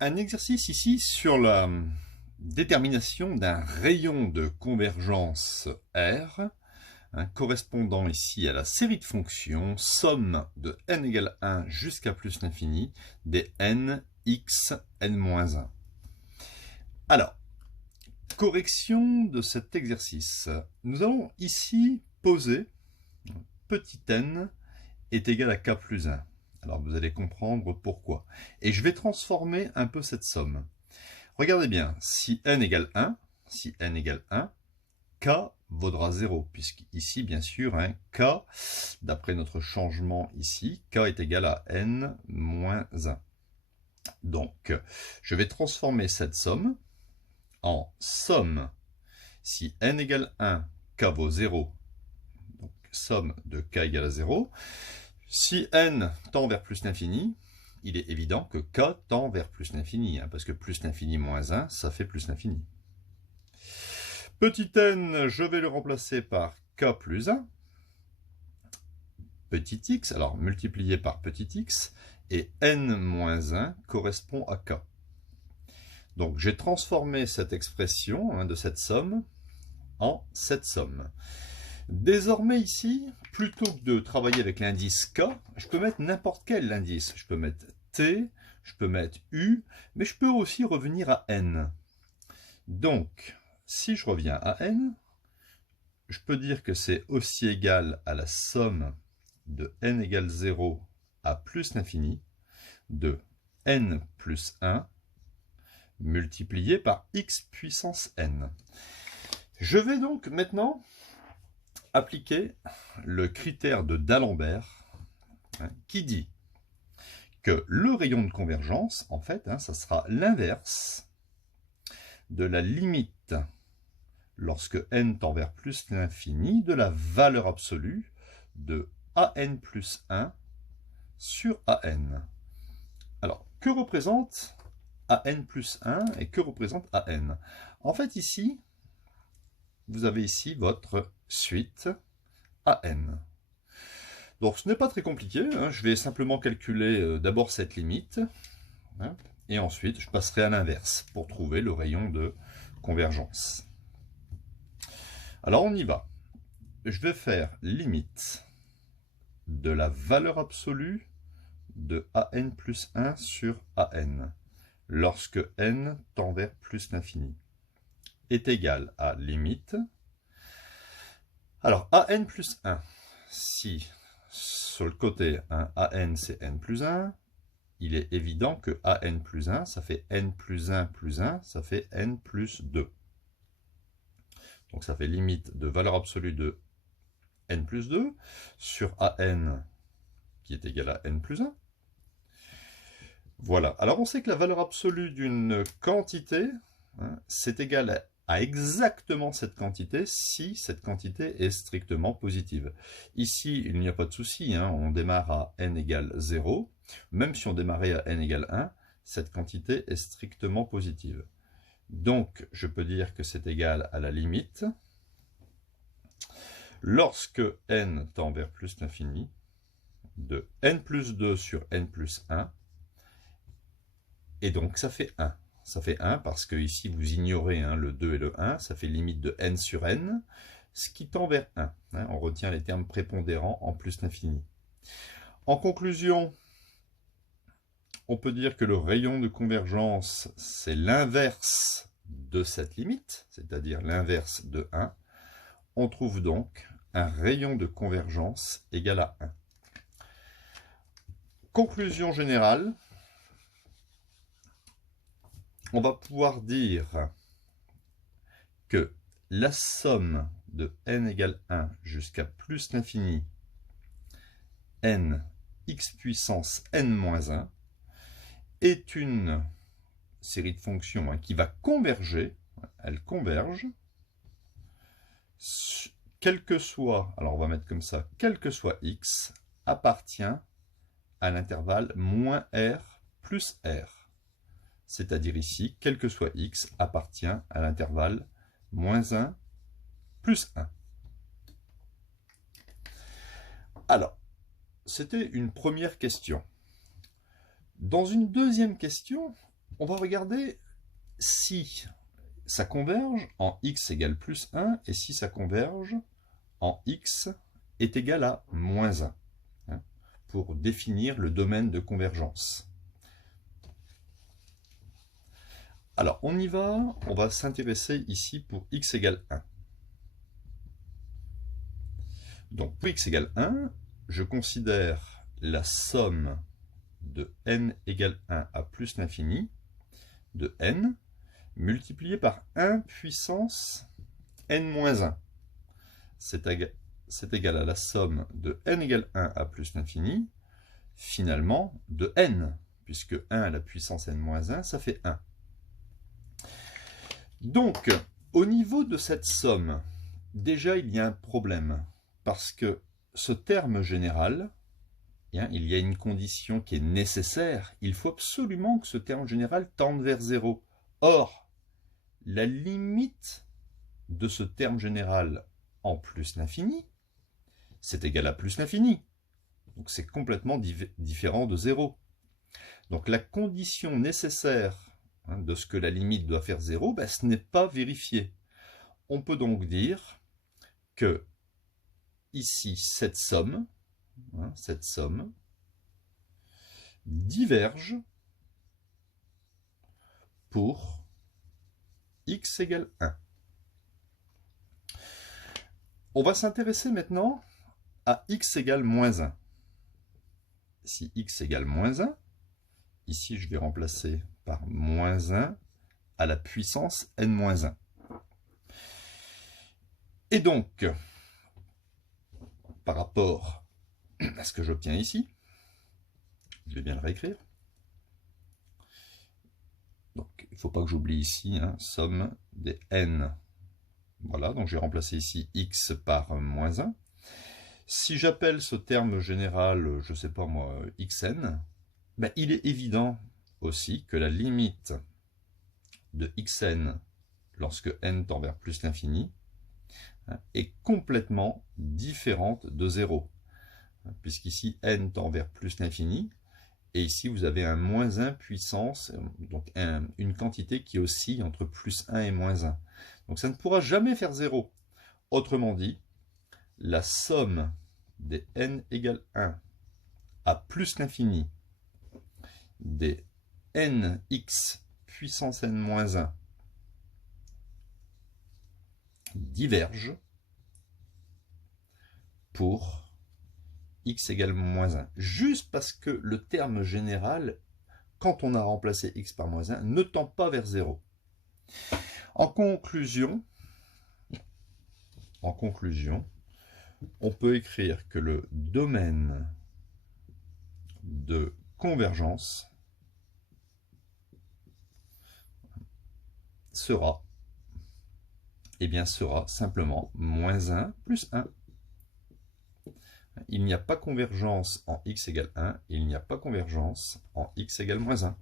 un exercice ici sur la détermination d'un rayon de convergence R, correspondant ici à la série de fonctions somme de n égale 1 jusqu'à plus l'infini des n x n-1. Alors, correction de cet exercice. Nous allons ici poser petit n est égal à k plus 1. Alors vous allez comprendre pourquoi. Et je vais transformer un peu cette somme. Regardez bien, si n égale 1, k vaudra 0, puisqu'ici, bien sûr, k, d'après notre changement ici, k est égal à n moins 1. Donc, je vais transformer cette somme en somme, si n égale 1, k vaut 0, donc somme de k égale à 0. Si n tend vers plus l'infini, il est évident que k tend vers plus l'infini, parce que plus l'infini moins 1, ça fait plus l'infini. Petit n, je vais le remplacer par k plus 1. Petit x, alors multiplié par petit x, et n moins 1 correspond à k. Donc j'ai transformé cette expression de cette somme en cette somme. Désormais ici, plutôt que de travailler avec l'indice k, je peux mettre n'importe quel indice. Je peux mettre t, je peux mettre u, mais je peux aussi revenir à n. Donc, si je reviens à n, je peux dire que c'est aussi égal à la somme de n égale 0 à plus l'infini de n plus 1 multiplié par x puissance n. Je vais donc maintenant appliquer le critère de d'Alembert qui dit que le rayon de convergence, en fait, ça sera l'inverse de la limite lorsque n tend vers plus l'infini de la valeur absolue de an plus 1 sur an. Alors, que représente an plus 1 et que représente an? En fait, ici, vous avez ici votre suite an. Donc, ce n'est pas très compliqué. Je vais simplement calculer d'abord cette limite. Et ensuite, je passerai à l'inverse pour trouver le rayon de convergence. Alors, on y va. Je vais faire limite de la valeur absolue de an plus 1 sur an, lorsque n tend vers plus l'infini, est égal à limite. Alors, an plus 1, si sur le côté, an c'est n plus 1, il est évident que an plus 1, ça fait n plus 1 plus 1, ça fait n plus 2. Donc ça fait limite de valeur absolue de n plus 2 sur an qui est égal à n plus 1. Voilà. Alors on sait que la valeur absolue d'une quantité, c'est égal à exactement cette quantité si cette quantité est strictement positive. Ici, il n'y a pas de souci, on démarre à n égale 0. Même si on démarrait à n égale 1, cette quantité est strictement positive. Donc, je peux dire que c'est égal à la limite lorsque n tend vers plus l'infini de n plus 2 sur n plus 1. Et donc, ça fait 1. Ça fait 1 parce que ici, vous ignorez le 2 et le 1. Ça fait limite de n sur n, ce qui tend vers 1. On retient les termes prépondérants en plus l'infini. En conclusion, on peut dire que le rayon de convergence, c'est l'inverse de cette limite, c'est-à-dire l'inverse de 1. On trouve donc un rayon de convergence égal à 1. Conclusion générale, on va pouvoir dire que la somme de n égale 1 jusqu'à plus l'infini n x puissance n-1 est une série de fonctions qui va converger, elle converge, quel que soit, alors on va mettre comme ça, quel que soit x, appartient à l'intervalle moins r plus r. C'est-à-dire ici, quel que soit x, appartient à l'intervalle moins 1 plus 1. Alors, c'était une première question. Dans une deuxième question, on va regarder si ça converge en x égale plus 1 et si ça converge en x est égal à moins 1, hein, pour définir le domaine de convergence. Alors, on y va, on va s'intéresser ici pour x égale 1. Donc, pour x égale 1, je considère la somme de n égale 1 à plus l'infini de n multiplié par 1 puissance n-1. C'est égal à la somme de n égale 1 à plus l'infini, finalement, de n, puisque 1 à la puissance n-1, ça fait 1. Donc, au niveau de cette somme, déjà il y a un problème, parce que ce terme général, il y a une condition qui est nécessaire, il faut absolument que ce terme général tende vers 0. Or, la limite de ce terme général en plus l'infini, c'est égal à plus l'infini. Donc c'est complètement différent de 0. Donc la condition nécessaire de ce que la limite doit faire 0, ce n'est pas vérifié. On peut donc dire que ici, cette somme diverge pour x égale 1. On va s'intéresser maintenant à x égale moins 1. Si x égale moins 1, ici je vais remplacer par moins 1 à la puissance n-1. Et donc, par rapport à ce que j'obtiens ici, je vais bien le réécrire. Donc, il ne faut pas que j'oublie ici, somme des n. Voilà, donc j'ai remplacé ici x par moins 1. Si j'appelle ce terme général, je ne sais pas moi, xn, il est évident aussi que la limite de xn lorsque n tend vers plus l'infini est complètement différente de 0. Puisqu'ici n tend vers plus l'infini, et ici vous avez un moins 1 puissance, donc une quantité qui oscille entre plus 1 et moins 1. Donc ça ne pourra jamais faire 0. Autrement dit, la somme des n égale 1 à plus l'infini des nx puissance n-1 diverge pour x égale moins 1. Juste parce que le terme général, quand on a remplacé x par moins 1, ne tend pas vers 0. En conclusion, on peut écrire que le domaine de convergence sera simplement moins 1 plus 1. Il n'y a pas convergence en x égale 1, il n'y a pas convergence en x égale moins 1.